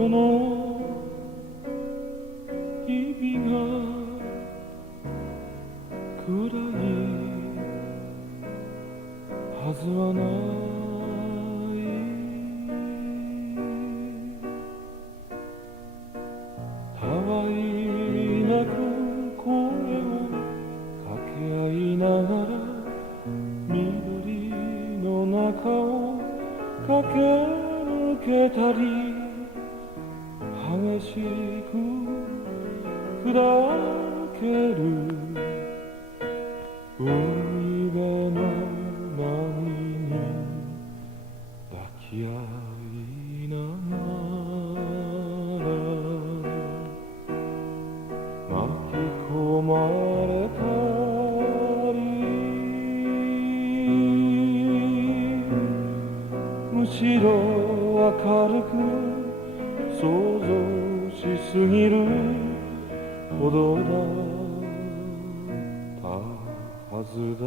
との日々が暗いはずはないたわいなく声を掛け合いながら緑の中を駆け抜けたり激しく砕ける海辺の波に抱き合いながら巻き込まれたりむしろ明るく想像しすぎるほどだったはずだ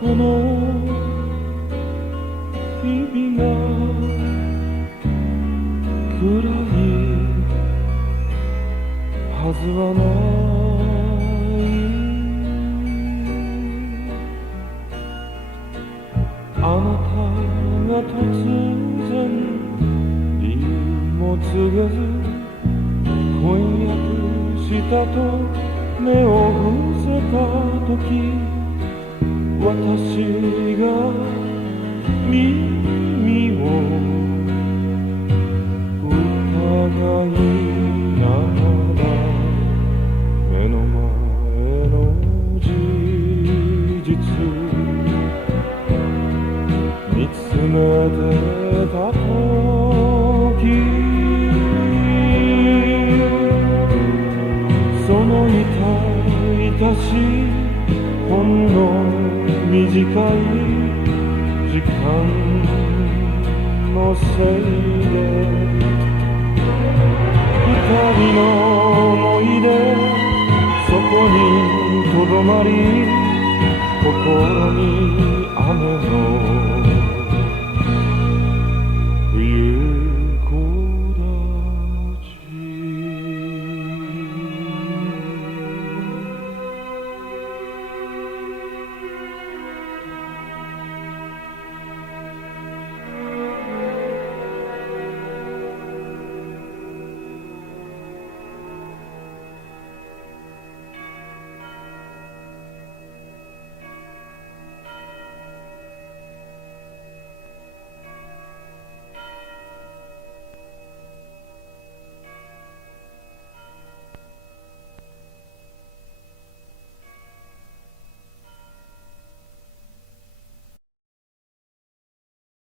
この日々が暗いはずはないあなたが突然理由も告げず婚約したと目を伏せた時私が耳を疑いながら目の前の事実見つめてた時その痛々しいほんの短い時間のせいで二人の思い出そこにとどまり心に雨